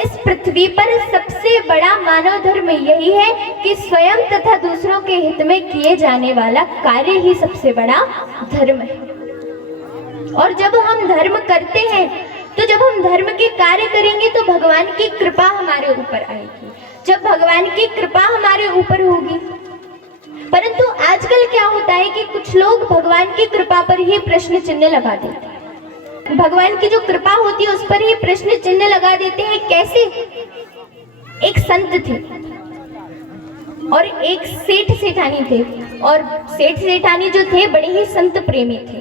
इस पृथ्वी पर सबसे बड़ा मानव धर्म यही है कि स्वयं तथा दूसरों के हित में किए जाने वाला कार्य ही सबसे बड़ा धर्म है। और जब हम धर्म करते हैं, तो जब हम धर्म के कार्य करेंगे तो भगवान की कृपा हमारे ऊपर आएगी। जब भगवान की कृपा हमारे ऊपर होगी, परंतु आजकल क्या होता है कि कुछ लोग भगवान की कृपा पर ही प्रश्न चिन्ह लगा देते हैं। भगवान की जो कृपा होती है उस पर ही प्रश्न चिन्ह लगा देते हैं। कैसे? एक संत थे और एक सेठ सेठानी थे, और सेठ सेठानी जो थे बड़े ही संत प्रेमी थे।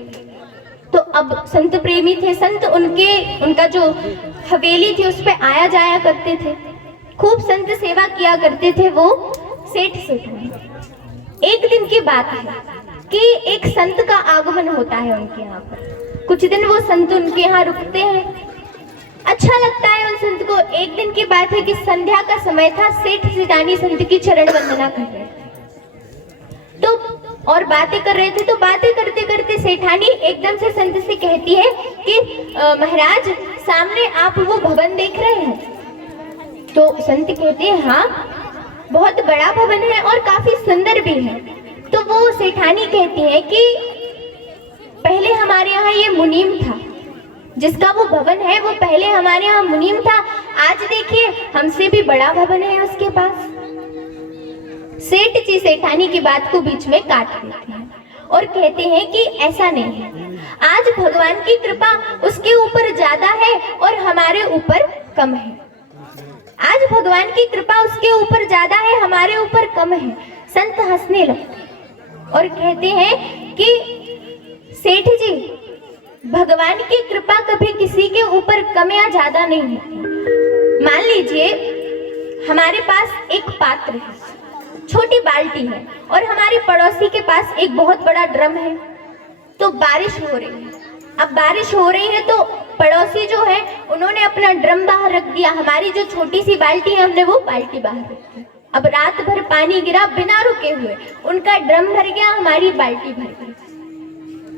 तो अब संत प्रेमी थे, संत उनका जो हवेली थी उस पे आया जाया करते थे, खूब संत सेवा किया करते थे वो सेठ सेठानी। एक दिन की बात है कि एक संत का आगमन होता है उनके यहाँ पर। कुछ दिन वो संत उनके यहाँ रुकते हैं, अच्छा लगता है उन संत को। एक दिन की बात है कि संध्या का समय था, सेठ सेठानी संत की चरण वंदना कर रहे थे तो और बातें कर रहे थे। तो बातें करते करते सेठानी एकदम से संत से कहती है कि महाराज, सामने आप वो भवन देख रहे हैं? तो संत कहते हैं हाँ, बहुत बड़ा भवन है और काफी सुंदर भी है। तो वो सेठानी कहती है कि पहले हमारे यहाँ ये मुनीम था, जिसका वो भवन है वो पहले हमारे यहाँ मुनीम था, आज देखिए हमसे भी बड़ा भवन है उसके पास। सेठ जी सेठानी की बात को बीच में काट देते हैं और कहते हैं कि ऐसा नहीं है, आज भगवान की कृपा उसके ऊपर ज्यादा है और हमारे ऊपर कम है। आज भगवान की कृपा उसके ऊपर ज्यादा है, हमारे ऊपर कम है। संत हंसने लगते और कहते हैं कि सेठ जी, भगवान की कृपा कभी किसी के ऊपर कम या ज्यादा नहीं होती। मान लीजिए हमारे पास एक पात्र है, छोटी बाल्टी है, और हमारे पड़ोसी के पास एक बहुत बड़ा ड्रम है। तो बारिश हो रही है, अब बारिश हो रही है तो पड़ोसी जो है उन्होंने अपना ड्रम बाहर रख दिया, हमारी जो छोटी सी बाल्टी है हमने वो बाल्टी बाहर रख दी। अब रात भर पानी गिरा बिना रुके हुए, उनका ड्रम भर गया, हमारी बाल्टी भर गई।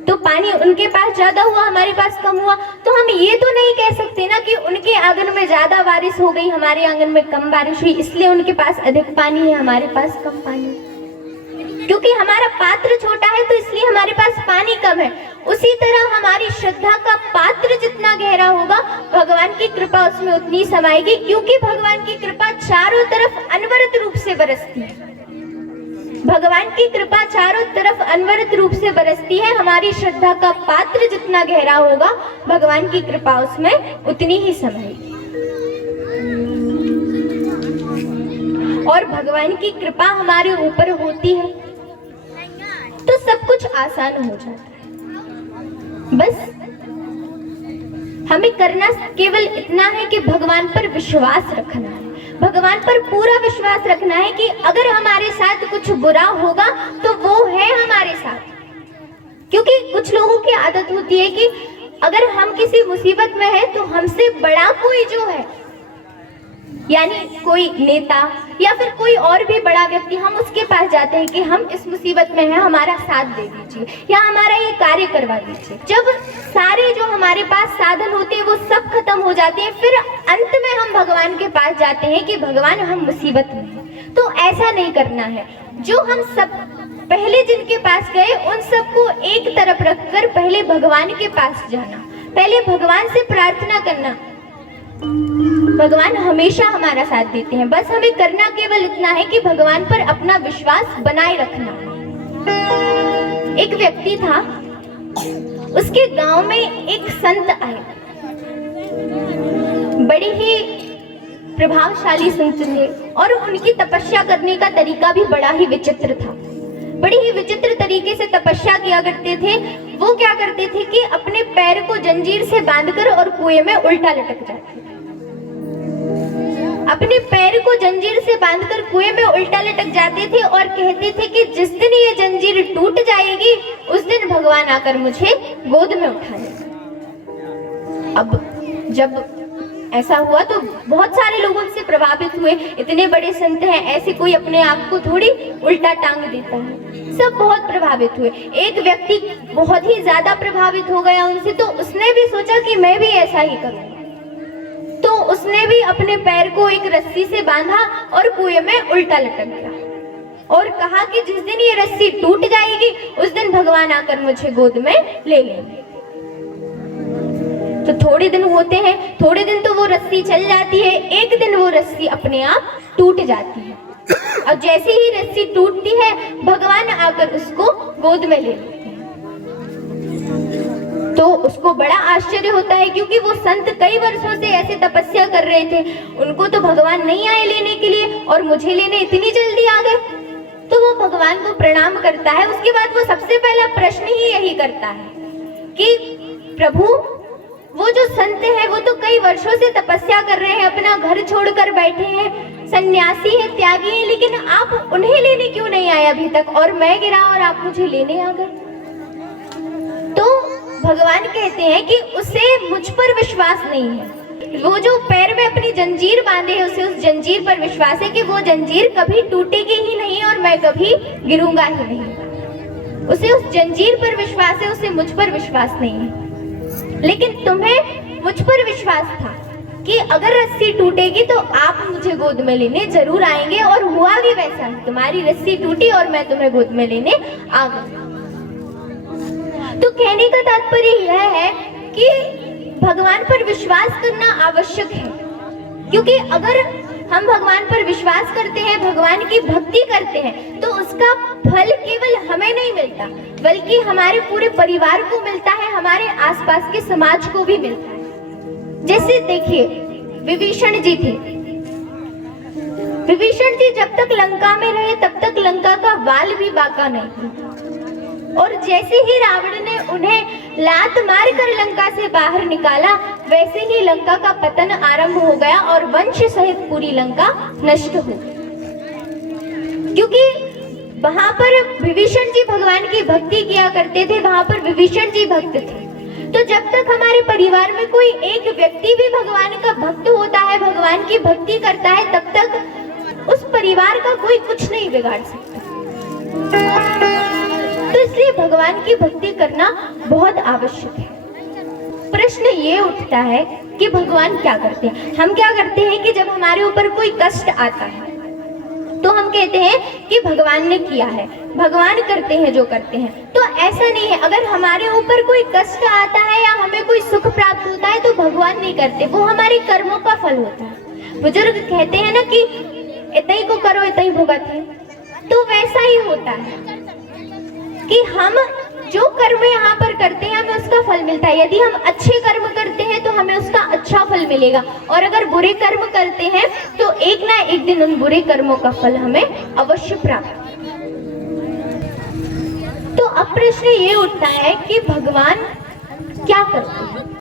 तो पानी उनके पास ज्यादा हुआ, हमारे पास कम हुआ। तो हम ये तो नहीं कह सकते ना कि उनके आंगन में ज्यादा बारिश हो गई, हमारे आंगन में कम बारिश हुई, इसलिए उनके पास अधिक पानी है, हमारे पास कम पानी। क्योंकि हमारा पात्र छोटा है तो इसलिए हमारे पास पानी कम है। उसी तरह हमारी श्रद्धा का पात्र जितना गहरा होगा, भगवान की कृपा उसमें उतनी समाएगी, क्योंकि भगवान की कृपा चारों तरफ अनवरत रूप से बरसती है। भगवान की कृपा चारों तरफ अनवरत रूप से बरसती है। हमारी श्रद्धा का पात्र जितना गहरा होगा, भगवान की कृपा उसमें उतनी ही समाएगी। और भगवान की कृपा हमारे ऊपर होती है तो सब कुछ आसान हो जाता है। बस हमें करना केवल इतना है कि भगवान पर विश्वास रखना है, भगवान पर पूरा विश्वास रखना है कि अगर हमारे साथ कुछ बुरा होगा तो वो है हमारे साथ। क्योंकि कुछ लोगों की आदत होती है कि अगर हम किसी मुसीबत में हैं तो हमसे बड़ा कोई जो है, यानी कोई नेता या फिर कोई और भी बड़ा व्यक्ति, हम उसके पास जाते हैं कि हम इस मुसीबत में हैं, हमारा साथ दे दीजिए या हमारा ये कार्य करवा दीजिए। जब सारे जो हमारे पास साधन होते हैं वो सब खत्म हो जाते हैं, फिर अंत में हम भगवान के पास जाते हैं कि भगवान हम मुसीबत में हैं। तो ऐसा नहीं करना है। जो हम सब पहले जिनके पास गए उन सबको एक तरफ रखकर पहले भगवान के पास जाना, पहले भगवान से प्रार्थना करना। भगवान हमेशा हमारा साथ देते हैं, बस हमें करना केवल इतना है कि भगवान पर अपना विश्वास बनाए रखना। एक व्यक्ति था, उसके गांव में एक संत आए, बड़े ही प्रभावशाली संत थे और उनकी तपस्या करने का तरीका भी बड़ा ही विचित्र था। बड़ी ही विचित्र तरीके से तपस्या किया करते थे। वो क्या करते थे कि अपने पैर को जंजीर से बांधकर और कुएं में उल्टा लटक जाते थे। अपने पैर को जंजीर से बांधकर कुएं में उल्टा लटक जाते थे और कहते थे कि जिस दिन ये जंजीर टूट जाएगी उस दिन भगवान आकर मुझे गोद में उठा लेगा। अब जब ऐसा हुआ तो बहुत सारे लोग उनसे प्रभावित हुए। इतने बड़े संत हैं, ऐसे कोई अपने आप को थोड़ी उल्टा टांग देता है। सब बहुत प्रभावित हुए। एक व्यक्ति बहुत ही ज्यादा प्रभावित हो गया उनसे, तो उसने भी सोचा कि मैं भी ऐसा ही करूंगा। तो उसने भी अपने पैर को एक रस्सी से बांधा और कुएं में उल्टा लटक गया और कहा कि जिस दिन ये रस्सी टूट जाएगी उस दिन भगवान आकर मुझे गोद में ले लेंगे। तो थोड़े दिन होते हैं, थोड़े दिन तो वो रस्सी चल जाती है, एक दिन वो रस्सी अपने आप टूट जाती है। अब जैसे ही रस्सी टूटती है भगवान आकर उसको गोद में ले लेते हैं। तो उसको बड़ा आश्चर्य होता है क्योंकि वो संत कई वर्षों से ऐसे तपस्या कर रहे थे, उनको तो भगवान नहीं आए लेने के लिए और मुझे लेने इतनी जल्दी आ गए। तो वो भगवान को प्रणाम करता है। उसके बाद वो सबसे पहला प्रश्न ही यही करता है कि प्रभु, वो जो संत है वो तो कई वर्षों से तपस्या कर रहे हैं, अपना घर छोड़कर बैठे हैं, सन्यासी है, त्यागी है, लेकिन आप उन्हें लेने क्यों नहीं आए अभी तक, और मैं गिरा और आप मुझे लेने आ गए। तो भगवान कहते हैं कि उसे मुझ पर विश्वास नहीं है, वो जो पैर में अपनी जंजीर बांधे है उसे उस जंजीर पर विश्वास है कि वो जंजीर कभी टूटेगी ही नहीं और मैं कभी गिरूंगा ही नहीं। उसे उस जंजीर पर विश्वास है, उसे मुझ पर विश्वास नहीं है। लेकिन तुम्हें मुझ पर विश्वास था कि अगर रस्सी टूटेगी तो आप मुझे गोद में लेने जरूर आएंगे, और हुआ भी वैसा ही। तुम्हारी रस्सी टूटी और मैं तुम्हें गोद में लेने आ गई। तो कहने का तात्पर्य यह है कि भगवान पर विश्वास करना आवश्यक है, क्योंकि अगर हम भगवान पर विश्वास करते हैं, भगवान की भक्ति करते हैं, तो उसका फल केवल हमें नहीं मिलता बल्कि हमारे पूरे परिवार को मिलता है, हमारे आसपास के समाज को भी मिलता है। जैसे देखिए विभीषण जी थे। विभीषण जी जब तक लंका में रहे तब तक लंका का बाल भी बाका नहीं था, और जैसे ही रावण ने उन्हें लात मारकर लंका से बाहर निकाला वैसे ही लंका का पतन आरंभ हो गया और वंश सहित पूरी लंका नष्ट हो गई। क्योंकि वहां पर विभीषण जी भगवान की भक्ति किया करते थे, वहां पर विभीषण जी भक्त थे। तो जब तक हमारे परिवार में कोई एक व्यक्ति भी भगवान का भक्त होता है, भगवान की भक्ति करता है, तब तक उस परिवार का कोई कुछ नहीं बिगाड़ सकता। तो इसलिए भगवान की भक्ति करना बहुत आवश्यक है। प्रश्न ये उठता है कि भगवान क्या करते हैं। हम क्या करते हैं कि जब हमारे ऊपर कोई कष्ट आता है तो हम कहते हैं कि भगवान ने किया है, भगवान करते हैं जो करते हैं। तो ऐसा नहीं है। अगर हमारे ऊपर कोई कष्ट आता है या हमें कोई सुख प्राप्त होता है तो भगवान नहीं करते, वो हमारे कर्मों का फल होता है। बुजुर्ग कहते हैं ना कि इतई को करो इतई भुगत है, तो वैसा ही होता है कि हम जो कर्म यहाँ पर करते हैं हमें उसका फल मिलता है। यदि हम अच्छे कर्म करते हैं तो हमें उसका अच्छा फल मिलेगा, और अगर बुरे कर्म करते हैं तो एक ना एक दिन उन बुरे कर्मों का फल हमें अवश्य प्राप्त। तो अब प्रश्न ये उठता है कि भगवान क्या करते हैं।